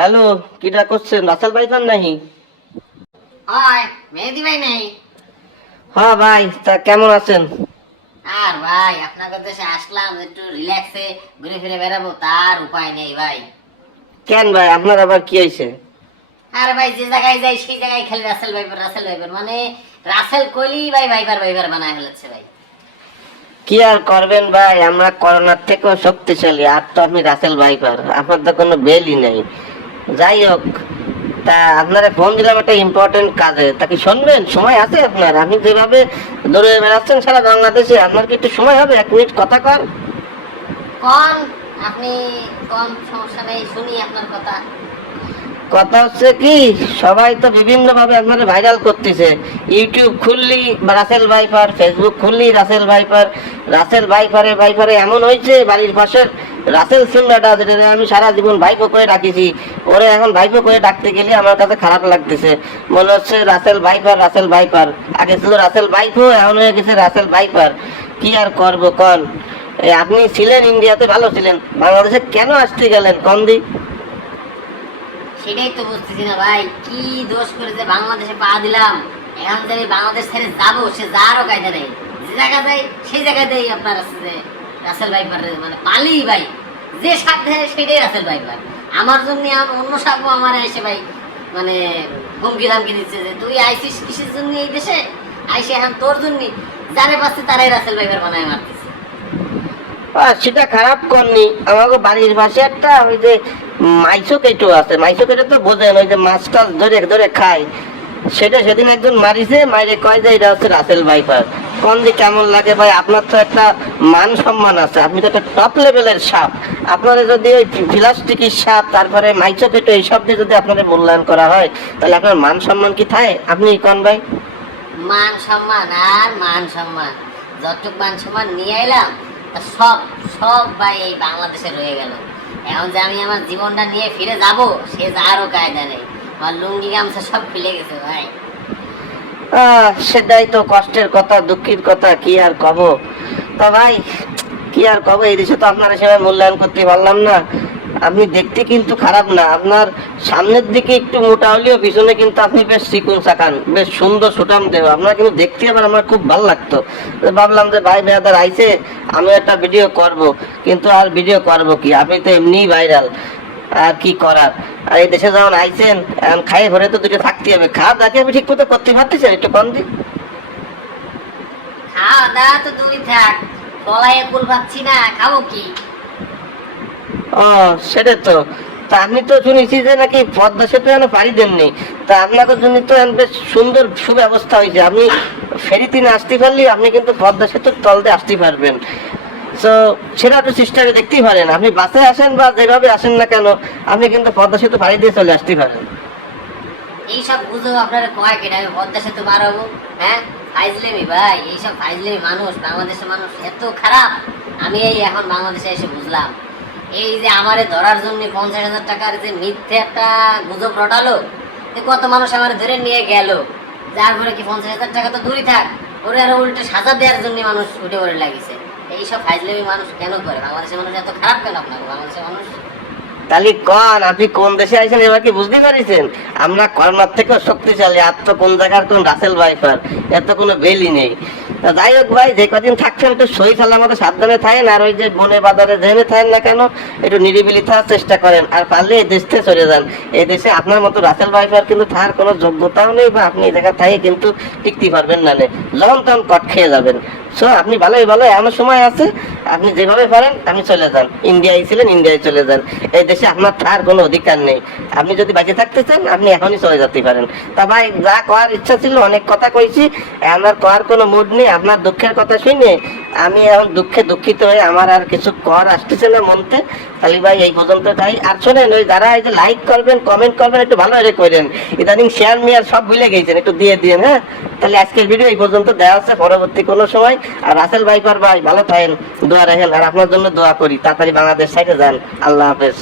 Hello, কিটা করছেন? রাসেল ভাই পান নাহি? হয় মেহেদি ভাই নেই। হ্যাঁ ভাই, তা কেমন আছেন? আর ভাই আপনাদের দেশে আসলাম একটু রিল্যাক্সে ঘুরে ফিরে বেড়াবো, তার উপায় নেই ভাই। কেন ভাই, আপনার আবার কি হয়েছে? আর ভাই যে জায়গায় যাই সেই জায়গায় খালি রাসেল ভাইপার রাসেল ভাইপার, মানে রাসেল কইলি ভাই ভাইপার ভাইপার বানায় ফেলেছে ভাই। কি আর করবেন ভাই, আমরা করোনার থেকেও শক্তিশালী। আর তো আপনি রাসেল ভাইপার, আপনার তো কোনো বেলই নেই। যাই হোক, তা আপনারা ফোন দিলাম একটা ইম্পর্টেন্ট কাজে। তা কি শুনবেন? সময় আছে আপনার? আপনি যেভাবে দৌড়ে বেড়াচ্ছেন সারা বাংলাদেশে, আপনার কি একটু সময় হবে? 1 মিনিট কথা কর। কোন আপনি কোন সমস্যা নেই, শুনি আপনার কথা। কথা হচ্ছে কি, সবাই তো বিভিন্ন ভাবে আপনারা ভাইরাল করতেছে। ইউটিউব খুললি রাসেল ভাইপার, ফেসবুক খুললি রাসেল ভাইপার। রাসেল ভাইপারে ভাইপারে এমন হয়েছে, বাড়ির পাশের রাসেল সিংড়াটা, যেটা আমি সারা জীবন ভাইপো করে ডাকিছি, ওরে এখন ভাইপো করে ডাকতে গেলে আমার কাছে খারাপ লাগতেছে। মনে হচ্ছে রাসেল ভাইপার রাসেল ভাইপার, আগে ছিল রাসেল ভাইপো, এখন হয়ে গেছে রাসেল ভাইপার। কি আর করবো কন? আপনি ছিলেন ইন্ডিয়াতে, ভালো ছিলেন, বাংলাদেশে কেন আসতে গেলেন কন দি? সেটাই তো বুঝতেছি না ভাই, কি দোষ করে যে বাংলাদেশে পা দিলাম। এখন যে আমি বাংলাদেশ ছেড়ে যাবো, সে যারও কায়দা নেই। যে জায়গা যাই সেই জায়গাতেই আপনার আছে যে রাসেল ভাইপার, মানে পালি ভাই, যে সাপ দেয় সেটাই রাসেল ভাইপার। আমার জন্য অন্য সাপও আমার এসে ভাই মানে হুমকি ধামকি দিচ্ছে যে তুই আইসিস কিসের জন্য এই দেশে, আইসে এখন তোর জন্য যারে পাচ্ছে তারাই রাসেল ভাইপার বানায় মারতেছে। সেটা খারাপ করনি। আমাকে বাড়ির পাশে একটা ওই যে মাইসো কেটো আছে, মাইসো কেটো তো বোঝেন, ওই যে মাছ টাছ ধরে ধরে খায়, সেটা সেদিন একজন মারিছে, মাইরে কয় যে এটা হচ্ছে রাসেল ভাইপার। কোন যে কেমন লাগে ভাই? আপনার তো একটা মান সম্মান আছে, আপনি তো একটা টপ লেভেলের সাপ। আপনারা যদি ওই প্লাস্টিকের সাপ, তারপরে মাইসো কেটো এইসব দিয়ে যদি আপনাদের মূল্যায়ন করা হয়, তাহলে আপনার মান সম্মান কি থাকে? আপনি কোন ভাই? মান সম্মান আর মান সম্মান, যতটুক মান সম্মান নিয়ে এলাম তা সব সব ভাই এই বাংলাদেশে রয়ে গেল। এখন যে আমি আমার জীবনটা নিয়ে ফিরে যাব, সে যারও কায়দা নেই। আমার লুঙ্গি গামছা সব খুলে গেছে ভাই। সেটাই তো কষ্টের কথা, দুঃখের কথা, কি আর কব। তা ভাই, কি আর কব, এই দেশে তো আপনার হিসেবে মূল্যায়ন করতে পারলাম না। আপনি দেখতে কিন্তু খারাপ না, আপনার সামনের দিকে একটু মোটা হলেও পিছনে কিন্তু আপনি বেশ চিকুন চাকান, বেশ সুন্দর সুঠাম দেহ আপনার, কিন্তু দেখতে আবার আমার খুব ভালো লাগতো। ভাবলাম যে ভাই বেয়াদার আইছে, আমি একটা ভিডিও করব, কিন্তু আর ভিডিও করব কি, আপনি তো এমনিই ভাইরাল, আর কি করার। আর এই দেশে যখন আইছেন, এখন খাই ভরে তো দুটো থাকতে হবে। খাওয়া দাওয়া কি আমি ঠিক মতো করতে পারতেছেন? একটু কম দিন। খাওয়া দাওয়া তো দূরই থাক, গলায় কুল পাচ্ছি না, খাবো কি? ও, সেটা তো। তা আমি তো শুনেছি যে নাকি পদ্মা সেতু যেন পাড়ি দেননি, তা আপনাদের জন্য তো এখন বেশ সুন্দর সুব্যবস্থা হয়েছে। আপনি ফেরিতে না আসতে পারলে আপনি কিন্তু পদ্মা সেতুর তল দিয়ে আসতে পারবেন। তো সেটা একটু চেষ্টা করে দেখতেই পারেন। আপনি বাসে আসেন বা যেভাবে আসেন না কেন, আপনি কিন্তু পদ্মা সেতু পাড়ি দিয়ে চলে আসতে পারেন। এইসব বুঝো আপনারা কয় কেটে আমি পদ্মা সেতু পার হবো? হ্যাঁ, ফাইজলেমি ভাই, এইসব ফাইজলেমি মানুষ, বাংলাদেশের মানুষ এত খারাপ। আমি এই এখন বাংলাদেশে এসে বুঝলাম। এই যে আমারে ধরার জন্য 50,000 টাকার যে মিথ্যে একটা গুজব রটালো, কত মানুষ আমার ধরে নিয়ে গেল, যার ফলে কি 50,000 টাকা তো দূরই থাক, ওরে আরো উল্টে সাজা দেওয়ার জন্য মানুষ উঠে পড়ে লাগিছে। এইসব ফাইজলেমি মানুষ কেন করে? বাংলাদেশের মানুষ এত খারাপ কেন? আপনাকে বাংলাদেশের মানুষ তাহলে কন, আপনি কোন দেশে আইছেন এবার কি বুঝতে পারিছেন? আমরা করোনার থেকেও শক্তিশালী। আর তো কোন জায়গার কোন রাসেল ভাইপার, এত কোনো বেলি নেই। তা যাই হোক ভাই, যে কদিন থাকছেন একটু সই সালামতে সাবধানে থাকেন। আর ওই যে বনে বাজারে যেখানে থাকেন না কেন, একটু নিরিবিলি থাকার চেষ্টা করেন। আর পারলে এই দেশ থেকে চলে যান। এই দেশে আপনার মতো রাসেল ভাইপার কিন্তু থাকার কোনো যোগ্যতাও নেই, বা আপনি এই জায়গা থাকে কিন্তু টিকতে পারবেন না। যখন তখন কট খেয়ে যাবেন। সো আপনি ভালোই ভালো, এমন সময় আছে, আপনি যেভাবে পারেন আপনি চলে যান। ইন্ডিয়ায় ছিলেন, ইন্ডিয়ায় চলে যান। এই দেশে আপনার থাকার কোনো অধিকার নেই। আপনি যদি বাঁচে থাকতে চান, আপনি এখনই চলে যেতে পারেন। তা ভাই, যা করার ইচ্ছা ছিল অনেক কথা কইছি, আমার করার কোনো মুড নেই। আপনার দুঃখের কথা শুনে আমি এখন দুঃখে দুঃখিত হয়ে আমার আর কিছু কর আসতেছে না মনতে। তাহলে ভাই এই পর্যন্তটাই। আর শোনেন, ওই যারা এই যে লাইক করবেন, কমেন্ট করবেন, একটু ভালো করে করেন। ইদানিং শেয়ার মিয়ার সব ভুলে গেছেন, একটু দিয়ে দিন। হ্যাঁ, তাহলে আজকের ভিডিও এই পর্যন্ত, দেওয়া হচ্ছে পরবর্তী কোনো সময়। আর রাসেল ভাইপার ভাই ভালো থাকেন, দোয়া রাখেন। আর আপনার জন্য দোয়া করি, তাড়াতাড়ি বাংলাদেশ সাইডে যান। আল্লাহ হাফেজ।